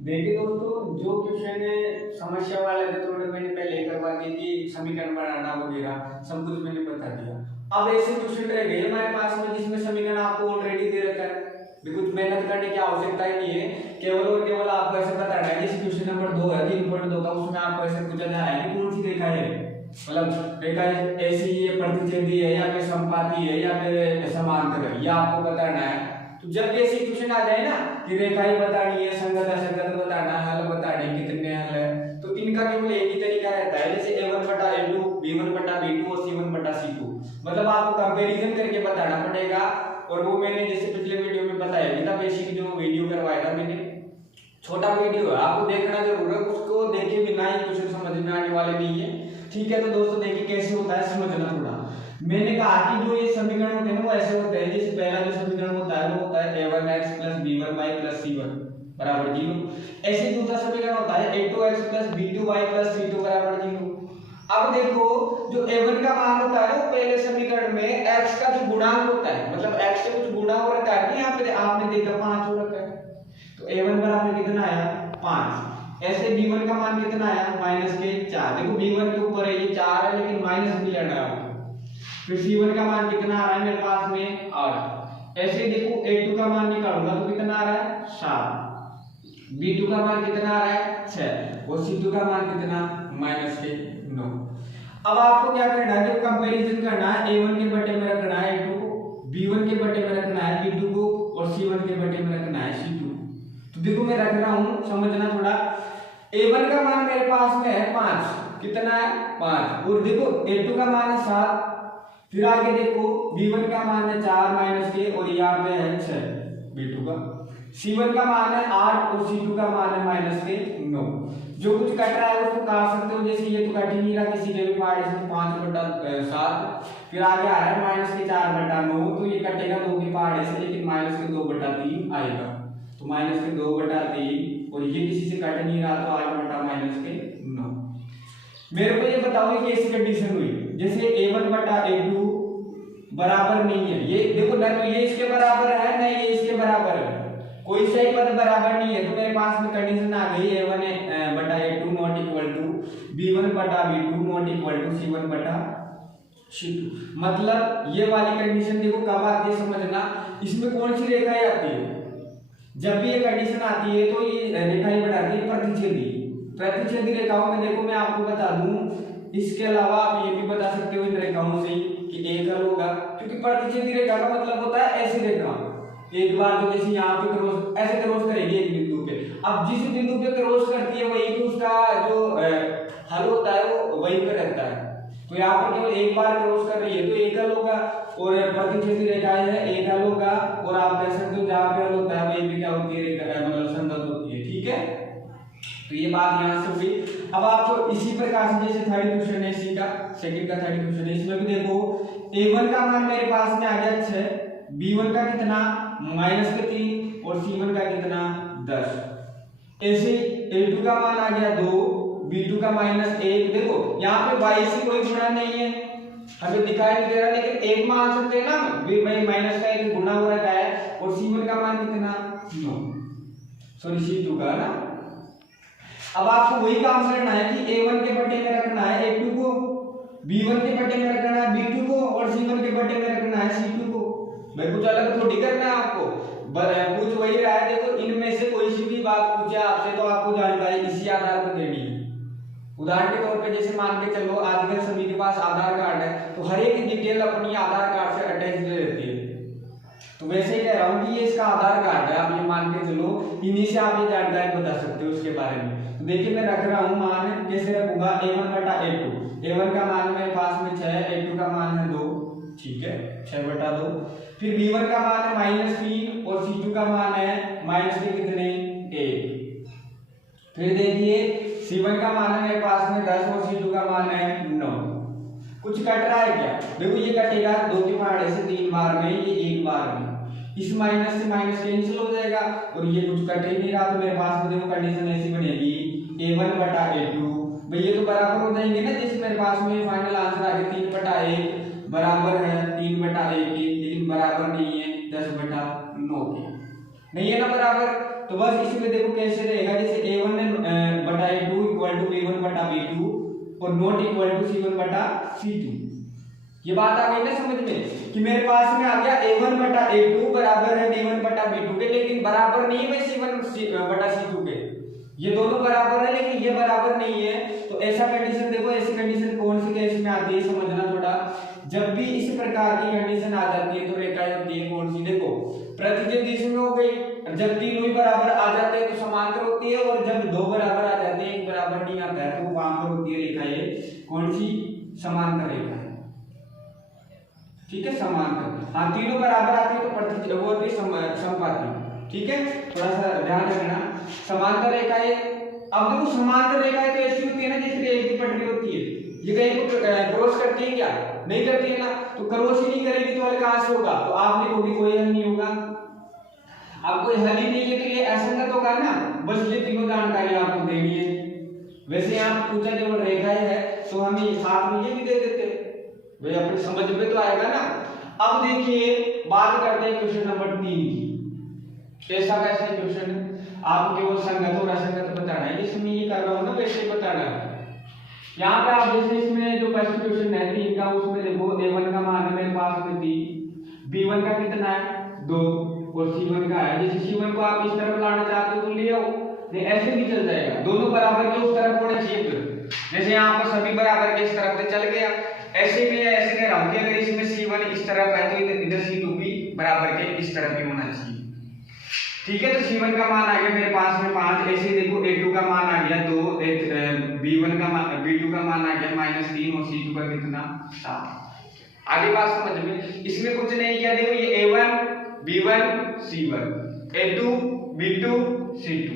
देखिए दोस्तों, जो क्वेश्चन समस्या वाले थे थोड़े मैंने पहले करवा दी थी, समीकरण बनाना वगैरह सब कुछ मैंने बता दिया। अब ऐसे क्वेश्चन रह गए हमारे पास में जिसमें समीकरण आपको ऑलरेडी दे रखा है, भी कुछ मेहनत करने की आवश्यकता ही नहीं है। केवल और केवल आपको ऐसे बताना है। जैसे क्वेश्चन नंबर 2 है 3.2 का, उसमें आपको ऐसे पूछा जा रहा है कि कौन सी रेखा है, मतलब रेखा ऐसी है, प्रतिच्छेदी है या फिर समपाती है या फिर समांतर है, ये आपको बताना है। तो जब ऐसे क्वेश्चन आ जाए ना कि रेखाएं बतानी है, संगत असंगत बताना है, हल बताने कितने हल है, तो इनका केवल एक ही तरीका रहता है, जैसे a1 बटा a2, b1 बटा b2 और c1 बटा c2। मतलब आपको कंपैरिजन करके बताना पड़ेगा। और वो मैंने जैसे पिछले वीडियो में बताया भी था, बेसिक जो वीडियो करवाया था मैंने, छोटा वीडियो है, आपको देखना जरूर है, उसको देखे बिना ही क्वेश्चन समझ में आने वाले नहीं है। ठीक है, तो दोस्तों देखिए कैसे होता है, समझना थोड़ा। मैंने कहा कि जो ये समीकरण होते हैं ना वो ऐसे होते हैं, जैसे पहला जो समीकरण होता है वो होता है a1x + b1y + c1 बराबर 0। ऐसे दूसरा समीकरण होता है a2x + b2y + c2 बराबर 0। अब देखो, जो a1 का मान होता है वो पहले समीकरण में x का जो गुणांक होता है, मतलब x से कुछ गुणा हो रखा है, यहाँ पे आपने देखा 5 हो रखा है, तो a1 बराबर कितना आया 5। ऐसे b1 का मान कितना आया -4। देखो b1 के ऊपर है ये 4 है, लेकिन माइनस भी लेना है। फिर c1 का मान कितना आ रहा है मेरे पास में 8। ऐसे देखो a2 का मान निकालूंगा तो कितना आ रहा है 7, b2 का मान कितना आ रहा है 6 और c2 का मान कितना -9। अब आपको क्या करना है, जब कंपैरिजन करना है a1 के बटे में रखना है a2 को, b1 के बटे में रखना है b2 को और c1 के बटे में रखना है c2। तो देखो मैं रख रहा हूं, समझना थोड़ा। a1 का मान मेरे पास में है 5, कितना है 5, और देखो a2 का मान है 7। फिर आगे देखो b1 का मान है 4 के और यहाँ पे है 6 b2 का, c1 का मान है 8 और c2 का मान है -9। जो कुछ कट रहा है उसको काट सकते हो, जैसे ये तो कट ही नहीं रहा किसी के भी पार्ट, इसमें 5/7। फिर आगे आ रहा है -4/9, तो ये कटेगा 2 के पार्ट ऐसे, लेकिन -2/3 आएगा, तो -2/3। और ये किसी से कट नहीं रहा, तो 8/-9। मेरे को ये बताओ ये कैसी कंडीशन हुई, जैसे a1 बटा a2 बराबर नहीं है, ये देखो ना, तो ये इसके बराबर है ना, ये इसके बराबर है, कोई सही पद बराबर नहीं है, तो मेरे पास में कंडीशन आ गई a1 बटा a2 not equal to b1 बटा b2 not equal to c1 बटा c2। मतलब ये वाली कंडीशन देखो कब आती है समझना, इसमें कौन सी रेखाएं आती है, जब भी ये कंडीशन आती है तो ये रेखाएं बनाती है प्रतिच्छेदी। प्रतिच्छेदी रेखाओं में देखो मैं आपको बता दूं, इसके अलावा आप ये भी बता सकते हो इन रेखाओं से कि एक हल होगा, क्योंकि प्रतिच्छेदी रेखा का मतलब होता है ऐसी रेखा, एक बार तो जैसे यहाँ पे क्रॉस ऐसे क्रॉस करेगी एक बिंदु पे, अब जिस बिंदु पे क्रॉस करती है वही तो उसका जो हल होता है वो वहीं पे रहता है। तो यहाँ पर केवल एक बार क्रॉस कर रही है तो एक हल होगा, और प्रतिच्छेदी रेखाएं है एक हल होगा, और आप कह सकते हो जहाँ पे हल होता है वहीं पे क्या होती है रेखा, मतलब संगत होती है। ठीक है, तो ये बात यहाँ से हुई। अब आपको इसी प्रकार से जैसे थर्ड क्वेश्चन है इसी का, सेकंड का थर्ड क्वेश्चन है, इसमें भी देखो a1 का मान मेरे पास में आ गया 6, b1 का कितना -3 और c1 का कितना 10। ऐसे a2 का मान आ गया 2, b2 का -1। देखो यहाँ पे y से कोई गुणा नहीं है, हमें दिखाई नहीं दे रहा, लेकिन एक मान सकते हैं ना भाई माइनस का एक गुणा हो रखा है, और c1 का मान कितना 9, सॉरी c2 का ना। अब आपको वही काम करना है कि a1 के बटे में रखना है a2 को, b1 के बटे में रखना है b2 को और c1 के बटे में रखना है c2 को। भाई कुछ अलग थोड़ी करना है आपको, पूछ वही रहा है। देखो इनमें से कोई सी भी बात पूछे आपसे तो आपको जानकारी इसी आधार पर देनी है। उदाहरण के तौर पे जैसे मान के चलो आजकल सभी के पास आधार कार्ड है, तो हर एक डिटेल अपनी आधार कार्ड से अटैच रहती है, तो वैसे ही कह रहा हूँ कि ये इसका आधार कार्ड है, आप ये मान के चलो, इन्हीं से आप ये जानकारी बता सकते हो उसके बारे में। तो देखिए मैं रख रहा हूँ मान, कैसे रखूंगा a1 बटा a2, a1 का मान मेरे पास में 6, a2 का मान है 2, ठीक है 6/2। फिर b1 का मान है -3 और c2 का मान है -3 कितने 1। फिर देखिए c1 का मान है मेरे पास में 10 और c2 का मान है 9। कुछ कट रहा है क्या, देखो ये कटेगा 2 के पहाड़े से 3 बार में, ये एक बार में, इस माइनस से माइनस कैंसिल हो जाएगा, और ये कुछ कट ही नहीं रहा, तो मेरे पास में देखो कंडीशन ऐसी बनेगी a1 बटा a2, भाई ये तो बराबर हो जाएंगे ना, जैसे मेरे पास में फाइनल आंसर आ गया 3/1 बराबर है 3/1 के, लेकिन बराबर नहीं है 10/9 के, नहीं है ना बराबर। तो बस इसमें देखो कैसे रहेगा, जैसे a1 बटा a2 इक्वल टू b1 बटा b2 और नॉट इक्वल टू c1 बटा c2। ये बात आ गई ना समझ में कि मेरे पास में आ गया a1 बटा a2 बराबर है b1 बटा b2 के, लेकिन बराबर नहीं है c1 बटा c2 के। ये दोनों बराबर है लेकिन ये बराबर नहीं है। तो ऐसा कंडीशन देखो, ऐसी कंडीशन कौन सी केस में आती है समझना थोड़ा। जब भी इस प्रकार की कंडीशन आ जाती है तो रेखाएं होती है कौन सी, देखो प्रतिच्छेद दिशा में हो गई, जब तीनों ही बराबर आ जाते हैं तो समांतर होती है, और जब दो बराबर आ जाते हैं एक बराबर नहीं आता है तो वहां पर होती है रेखाएं कौन सी, समांतर रेखाएं। ठीक है, समांतर। हाँ, तीनों बराबर आती है तो प्रतिच्छेद वो होती है समपाती। ठीक है, थोड़ा सा ध्यान रखना समांतर रेखाएं। अब देखो समांतर रेखाएं तो ऐसी होती है ना जैसे रेल की पटरी होती है, ये कहीं को क्रॉस करती है क्या, नहीं करती है ना, तो क्रॉस ही नहीं करेगी तो हल कहां से होगा, तो आप लिखोगे कोई हल नहीं होगा। अब कोई हल ही नहीं है तो ये असंगत होगा ना, बस ये तीनों जानकारी आपको देनी है। वैसे यहाँ पूछा जब रेखाएं है तो हम साथ में ये भी दे देते भाई, अपने समझ में तो आएगा ना। अब देखिए बात करते हैं क्वेश्चन नंबर 3 की। कैसा कैसा क्वेश्चन है, आपको केवल संगत और असंगत बताना है, जिसमें ये कर रहा हूं ना वैसे बताना है। यहाँ पे आप जैसे इसमें जो फर्स्ट क्वेश्चन है 3 का, उसमें देखो a1 का मान है मेरे पास में 3, b1 का कितना है 2 और c1 का है। जैसे c1 को आप इस तरफ लाना चाहते हो तो ले आओ, नहीं ऐसे भी चल जाएगा, दोनों बराबर के उस तरफ होने चाहिए। फिर जैसे यहाँ पर सभी बराबर के इस तरफ से चल गया, ऐसे भी ऐसे कह रहा हूं कि अगर इसमें c1 इस तरफ है तो इधर c2 भी बराबर के इस तरफ ही होना चाहिए। ठीक है, तो c1 का मान आ गया मेरे पास में 5, ऐसे देखो a2 का मान आ गया 2, b1 का मान b2 का मान आ गया -3 और c2 का कितना 7। आगे बात समझ में, इसमें कुछ नहीं किया, देखो ये a1 b1 c1 a2 b2 c2।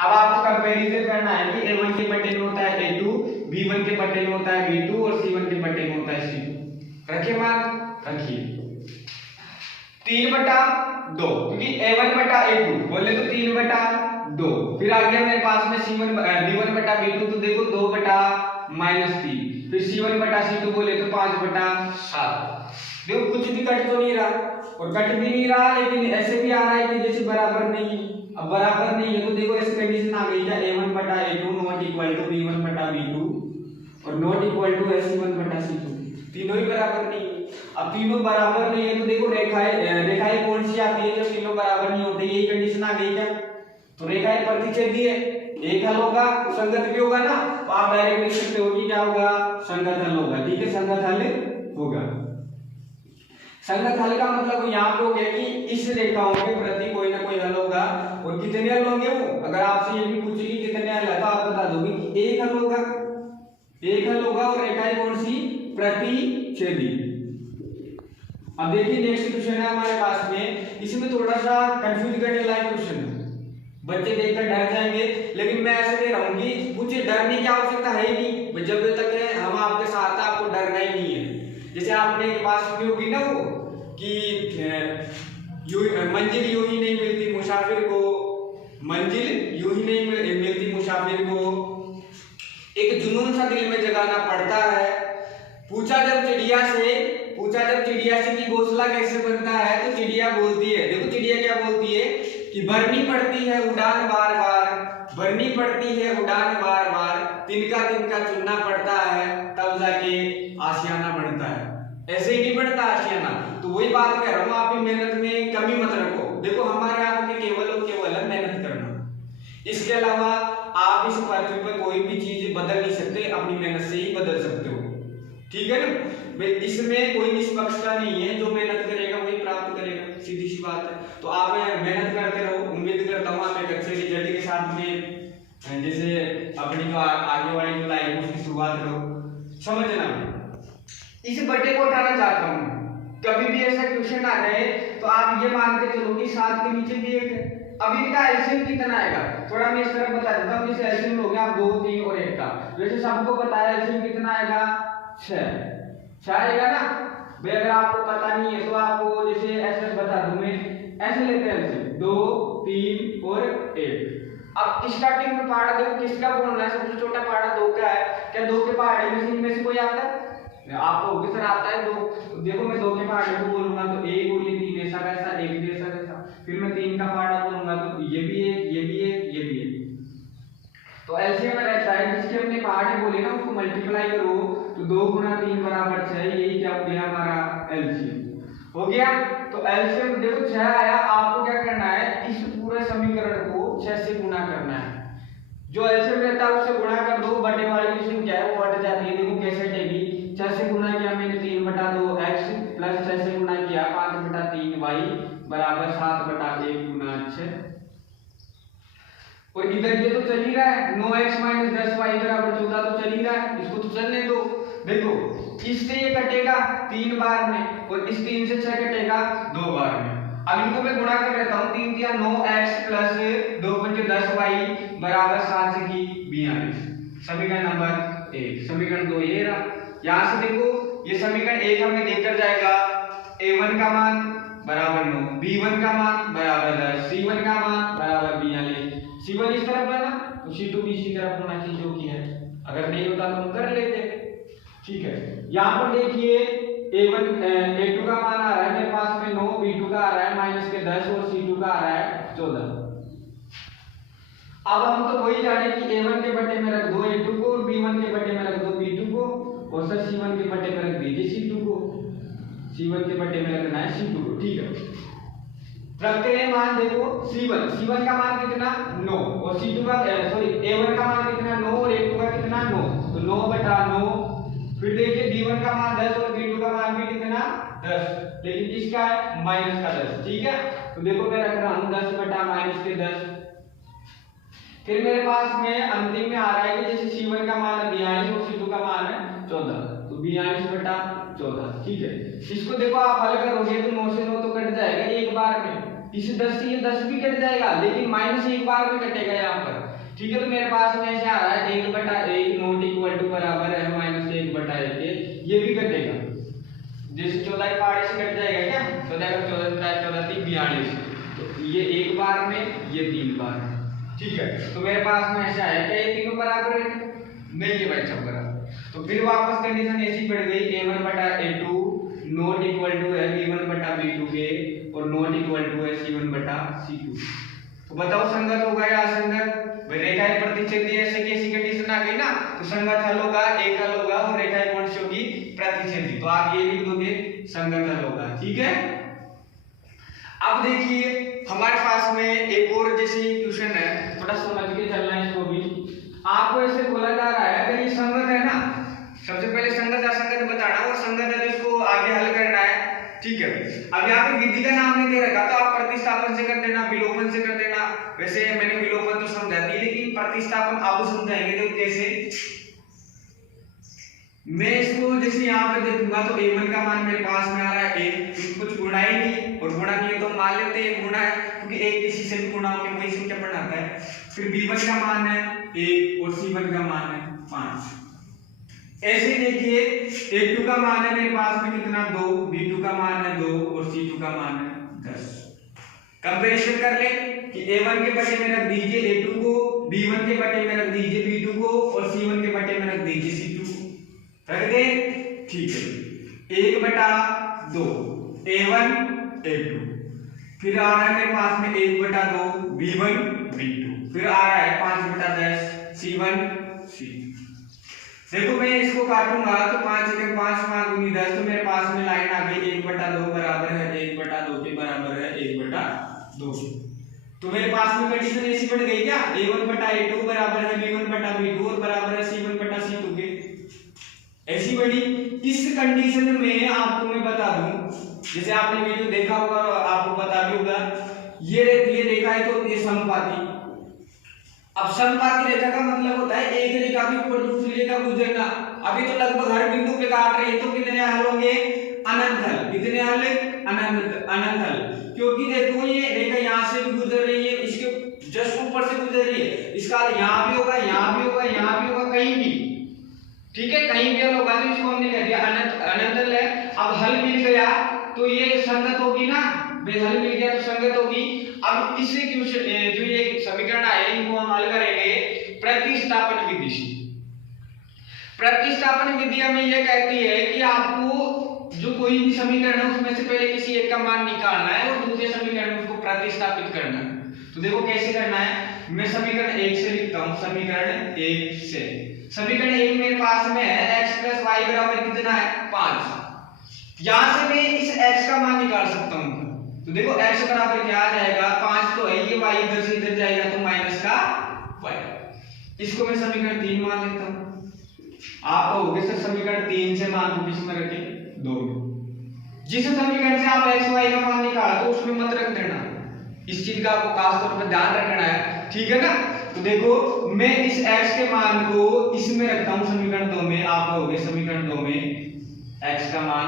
अब आपको कंपैरिजन करना है कि a1 के बटे में होता है a2, b1 के बटे में होता है b2 और c1 के बटे में होता है c2। रखिए मान, रखिए 3/2, क्योंकि a1 बटा a2 बोले तो 3/2। फिर आ गया मेरे पास में c1 b1 बटा b2, तो देखो 2/-3, फिर c1 बटा c2 बोले तो 5/7। देखो कुछ भी कट तो नहीं रहा और कट भी नहीं रहा, लेकिन ऐसे भी आ रहा है कि जैसे बराबर नहीं। अब बराबर नहीं है तो देखो ऐसी कंडीशन आ गई है a1 बटा a2 not equal to b1 बटा b2 और नॉट इक्वल टू c1 बटा c2, तीनों ही बराबर नहीं है। अब तीनों बराबर नहीं है तो देखो रेखाएं कौन सी आती है जो तीनों बराबर नहीं होते, यही कंडीशन आ गई क्या, तो रेखाएं प्रतिच्छेदी है, एक हल होगा तो संगत भी होगा ना, तो आप डायरेक्ट लिख सकते हो कि क्या होगा, संगत हल होगा। ठीक है, संगत हल होगा। संगत हल का मतलब यहाँ पे हो गया कि इस रेखाओं के प्रति कोई ना कोई हल होगा, और कितने हल होंगे वो, अगर आपसे ये भी पूछेगी कितने हल है तो आप बता दोगे कि एक हल होगा, एक हल होगा, और रेखाएं कौन सी, प्रतिच्छेदी। अब देखिए नेक्स्ट क्वेश्चन है हमारे पास में, इसमें थोड़ा सा कंफ्यूज करने लायक क्वेश्चन है, बच्चे देखकर डर जाएंगे, लेकिन मैं ऐसे कह रहा हूँ कि कुछ डरने की आवश्यकता है ही नहीं, जब तक है हम आपके साथ हैं आपको डरना ही नहीं है। जैसे आपने एक बात सुनी होगी ना वो कि मंजिल यूं ही नहीं मिलती मुसाफिर को, मंजिल यूं ही नहीं मिलती मुसाफिर को, एक जुनून सा दिल में जगाना पड़ता है। पूछा जब चिड़िया से कि घोंसला कैसे बनता है, तो चिड़िया बोलती है, देखो चिड़िया क्या बोलती है कि भरनी पड़ती है उड़ान बार बार, भरनी पड़ती है उड़ान बार बार, तिनका तिनका चुनना पड़ता है तब जाके आशियाना बनता है। ऐसे ही नहीं बनता आशियाना। तो वही बात कह रहा हूँ, आप मेहनत में कमी मत रखो। देखो हमारे हाथ में केवल और केवल है मेहनत करना, इसके अलावा आप इस पृथ्वी पर कोई भी चीज बदल नहीं सकते, अपनी मेहनत से ही बदल सकते हो। ठीक है ना, इसमें कोई निष्पक्षता नहीं है, जो मेहनत करेगा वही प्राप्त करेगा, सीधी सी बात है। तो आप मेहनत करते रहो, उम्मीद करता हूँ आप एक अच्छे रिजल्ट के साथ में जैसे अपनी जो आगे वाली जो लाइफ है उसकी शुरुआत करो। समझना, इस बटे को उठाना चाहता हूँ, कभी भी ऐसा क्वेश्चन आ जाए तो आप ये मान के चलो कि 7 के नीचे भी एक है। अब इनका एलसीएम कितना आएगा, थोड़ा मैं इस तरह बता देता हूँ। जैसे एलसीएम हो गया 2, 3 और 1 का, वैसे सबको बताया एलसीएम कितना आएगा, 6 आएगा ना भाई। अगर आपको पता नहीं है तो आपको जैसे ऐसे बता दूं मैं, ऐसे लेते हैं एलसीएम 2, 3 और 1। अब स्टार्टिंग में पहाड़ा देखो किसका बोलना है, सबसे छोटा पहाड़ा 2 का है, क्या 2 के पहाड़े में से इनमें से कोई आता है, आपको किस तरह आता है 2, देखो मैं 2 के पहाड़े को बोलूंगा तो 1 और ये 3 ऐसा कैसा, 1 जैसा कैसा, फिर मैं 3 का पार्ट आप लूंगा तो ये भी एक, ये भी एक, ये भी एक। तो एलसीएम में रहता है जिसके अपने पार्ट बोले ना उसको मल्टीप्लाई करो तो 2 गुना 3 बराबर 6, यही क्या हो गया हमारा एलसीएम हो गया। तो एलसीएम देखो 6 आया, आपको क्या करना है इस पूरे समीकरण को 6 से गुना करना है। जो एलसीएम रहता है उससे गुणा कर दो, बटे वाली की संख्या है वो हट जाती है। देखो कैसे हटेगी, 6 से गुणा किया मैंने 3/2x प्लस 6 से गुणा किया 5/3y बराबर 7/1 गुना 6। और इधर ये तो चल ही रहा है 9x - 10y बराबर 14 तो चल ही रहा है, इसको तो चलने दो। देखो इससे ये कटेगा 3 बार में और इस 3 से 6 कटेगा 2 बार में। अब इनको मैं गुणा कर लेता हूं, 3 × 9x प्लस 2 × 10y बराबर 7 से की 42। समीकरण नंबर 1। समीकरण 2 ये रहा। यहां से देखो ये समीकरण 1 हमें देकर जाएगा a1 का मान बराबर 9, b1 का मान बराबर 10, c1 का मान बराबर 42। c1 इस तरफ है ना तो c2 भी इसी तरफ होना चाहिए जो कि है, अगर नहीं होता तो हम कर लेते। ठीक है, यहां पर देखिए a2 का मान आ रहा है मेरे पास में 9, b2 का आ रहा है -10 और c2 का आ रहा है 14। अब हम तो वही जाने कि a1 के बटे में रख दो a2 को और b1 के बटे में रख दो b2 को और सर c1 के बटे में रख दीजिए c2 को, c1 के बटे में रखना है c2 को। ठीक है, रखते हैं मान। देखो c1 का मान कितना 9 और c2 का a1 का मान कितना 9 और a2 का कितना 9, तो 9/9। फिर देखिए b1 का मान 10 और b2 का मान भी कितना 10, लेकिन किसका है माइनस का 10। ठीक है, तो देखो मैं रख रहा हूं 10/-10। फिर मेरे पास में अंतिम में आ रहा है कि जैसे c1 का मान 42 और c2 का मान है 14, तो 42/14। ठीक है, इसको देखो आप हल करोगे तो 9 से 9 तो कट जाएगा एक बार में, इस 10 से ये 10 भी कट जाएगा, लेकिन माइनस एक बार में कटेगा यहाँ पर। ठीक है, तो मेरे पास में ऐसे आ रहा है 1/1 नॉट इक्वल टू बराबर है -1/1, ये भी कटेगा। जैसे 14 के पार्ट से कट जाएगा क्या, 14 का 14 3 42, तो ये एक बार में ये 3 बार में। ठीक है, तो मेरे पास में ऐसा है क्या ये तीनों बराबर है, नहीं है भाई सब बराबर। तो फिर वापस कंडीशन ऐसी पड़ गई a1/a2 नॉट इक्वल टू है b1/b2 के और नॉट इक्वल टू है c1/c2। तो बताओ संगत होगा या असंगत? भाई रेखाएं प्रतिच्छेदी ऐसे की ऐसी कंडीशन आ गई ना, तो संगत हल होगा, एक हल होगा और रेखाएं कौन सी होगी प्रतिच्छेदी, तो आप ये लिख दोगे संगत हल होगा। ठीक है, अब देखिए हमारे पास में एक और जैसे क्वेश्चन है, थोड़ा समझ के चलना है इसको भी। आपको ऐसे बोला जा रहा है अगर ये संगत है ना, सबसे पहले संगत असंगत बताना और संगत है तो इसको आगे हल करना है। ठीक है, अब यहाँ पे विधि का नाम नहीं दे रखा तो आप प्रतिस्थापन से कर देना, विलोपन से कर देना। वैसे मैंने विलोपन तो समझा दी, लेकिन प्रतिस्थापन आप समझाएंगे तो कैसे। मैं इसको जैसे यहाँ पे देखूंगा तो a1 का मान मेरे पास में आ रहा है 1, कुछ गुणा ही नहीं, और गुणा किए तो मान लेते हैं गुणा है क्योंकि एक किसी से भी गुणा होकर वही संख्या बनाता है। फिर b1 का मान है 1 और c1 का मान है 5। ऐसे देखिए a2 का मान है मेरे पास में कितना 2, b2 का मान है 2 और c2 का मान है 10। कंपैरिजन कर ले कि a1 के बटे में रख दीजिए a2 को, b1 के बटे में रख दीजिए b2 को और c1 के बटे में रख दीजिए c2 को। रख दे, ठीक है, 1/2 a1 a2, फिर आ रहा है मेरे पास में 1/2 b1 b2, फिर आ रहा है 5/10 c1 c2। देखो मैं इसको काटूंगा तो 5 से 5 5 गुनी 10, तो मेरे पास में लाइन आ गई 1/2 बराबर है 1/2 के बराबर है 1/2। तो मेरे पास में कंडीशन ऐसी बढ़ गई क्या, a1/a2 बराबर है b1/b2 और बराबर है c1/c2 के, ऐसी बड़ी। इस कंडीशन में आपको मैं बता दूं, जैसे आपने वीडियो देखा होगा और आपको पता भी होगा, ये रेखा है तो ये समपाती। अब समपाती रेखा का मतलब होता है एक रेखा भी ऊपर दूसरी रेखा गुजरना। अभी तो लगभग हर बिंदु पे काट रही है, तो कितने हल होंगे अनंत हल, कितने हल अनंत हल, क्योंकि देखो ये रेखा यहाँ से भी गुजर रही है, इसके जस्ट ऊपर से गुजर रही है, इसका यहाँ भी होगा, यहाँ भी होगा, यहाँ भी होगा, कहीं भी। ठीक है, कहीं भी हल होगा तो इसको हमने कह दिया अनंत हल है। अब हल मिल गया तो ये संगत होगी ना, हल मिल गया तो संगत होगी। अब इससे क्वेश्चन जो ये समीकरण आए इनको हम हल करेंगे प्रतिस्थापन विधि से। प्रतिस्थापन विधि हमें ये कहती है कि आपको जो कोई भी समीकरण है उसमें से पहले किसी एक का मान निकालना है और दूसरे समीकरण में उसको प्रतिस्थापित करना है। तो देखो कैसे करना है, मैं समीकरण 1 से लिखता हूँ, समीकरण 1 से। समीकरण 1 मेरे पास में है x + y बराबर कितना है 5। यहां से मैं इस x का मान निकाल सकता हूँ। तो देखो x बराबर क्या आ जाएगा 5 तो है, ये y इधर से इधर जाएगा तो माइनस का y। इसको मैं समीकरण 3 मान लेता हूँ। आप कहोगे सर समीकरण 3 से मान को किस में रखें 2 में। जिस समीकरण से आप x y का मान निकाला तो उसमें मत रख देना, इस चीज का आपको खास तौर पर ध्यान रखना है, ठीक है ना। तो देखो मैं इस x के मान को इसमें रखता हूं समीकरण 2 में। आप कहोगे समीकरण 2 में x का मान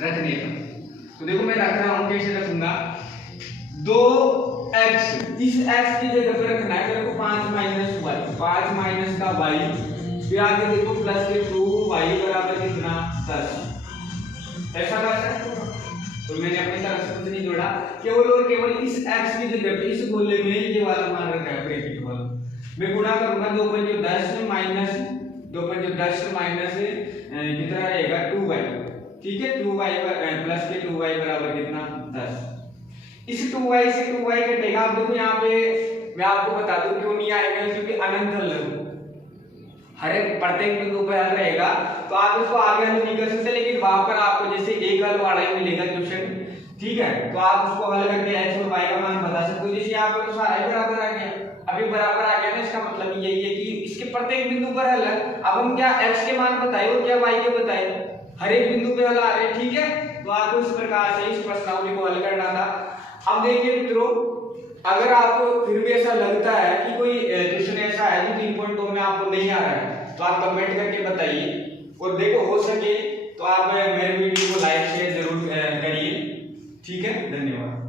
रखने का, तो देखो मैं रख रहा हूं, कैसे रखूंगा 2x इस x की जगह पे रखना है मेरे को 5 - y, 5 माइनस का y, फिर आगे देखो प्लस के 2y बराबर कितना 10। ऐसा कर सकते हो। तो मैंने अपनी तरफ से कुछ नहीं जोड़ा, केवल और केवल इस x की जगह पे इस गोले में ये वाला मान रखा है ब्रैकेट वाला। मैं गुणा करूंगा 2 × 10 माइनस 2 × 10 माइनस कितना रहेगा 2y, ठीक है। 2y प्लस के 2y बराबर कितना 10। इस 2y से 2y कटेगा। अब देखो यहाँ पे मैं आपको बता दूं क्यों नहीं आएगा, क्योंकि अनंत हल हर एक प्रत्येक बिंदु पर हल रहेगा, तो आप इसको आगे हल नहीं कर सकते, लेकिन वहां पर आपको जैसे एक हल वाला ही मिलेगा क्वेश्चन, ठीक है। तो आप उसको हल करके x और y का मान बता सकते हो। जैसे यहाँ पर तो सारा ही बराबर आ गया, अभी बराबर आ गया ना, इसका मतलब यही है कि इसके प्रत्येक बिंदु पर हल है। अब हम क्या x के मान बताए और क्या y के बताए, हर एक बिंदु पे हल आ रहे हैं, ठीक है। तो आपको इस प्रकार से इस प्रश्नावली को हल करना था। अब देखिए मित्रों, अगर आपको फिर भी ऐसा लगता है कि कोई क्वेश्चन ऐसा है जो 3.2 में आपको नहीं आ रहा है, तो आप कमेंट करके बताइए। और देखो हो सके तो आप मेरे वीडियो को लाइक शेयर जरूर करिए, ठीक है। धन्यवाद।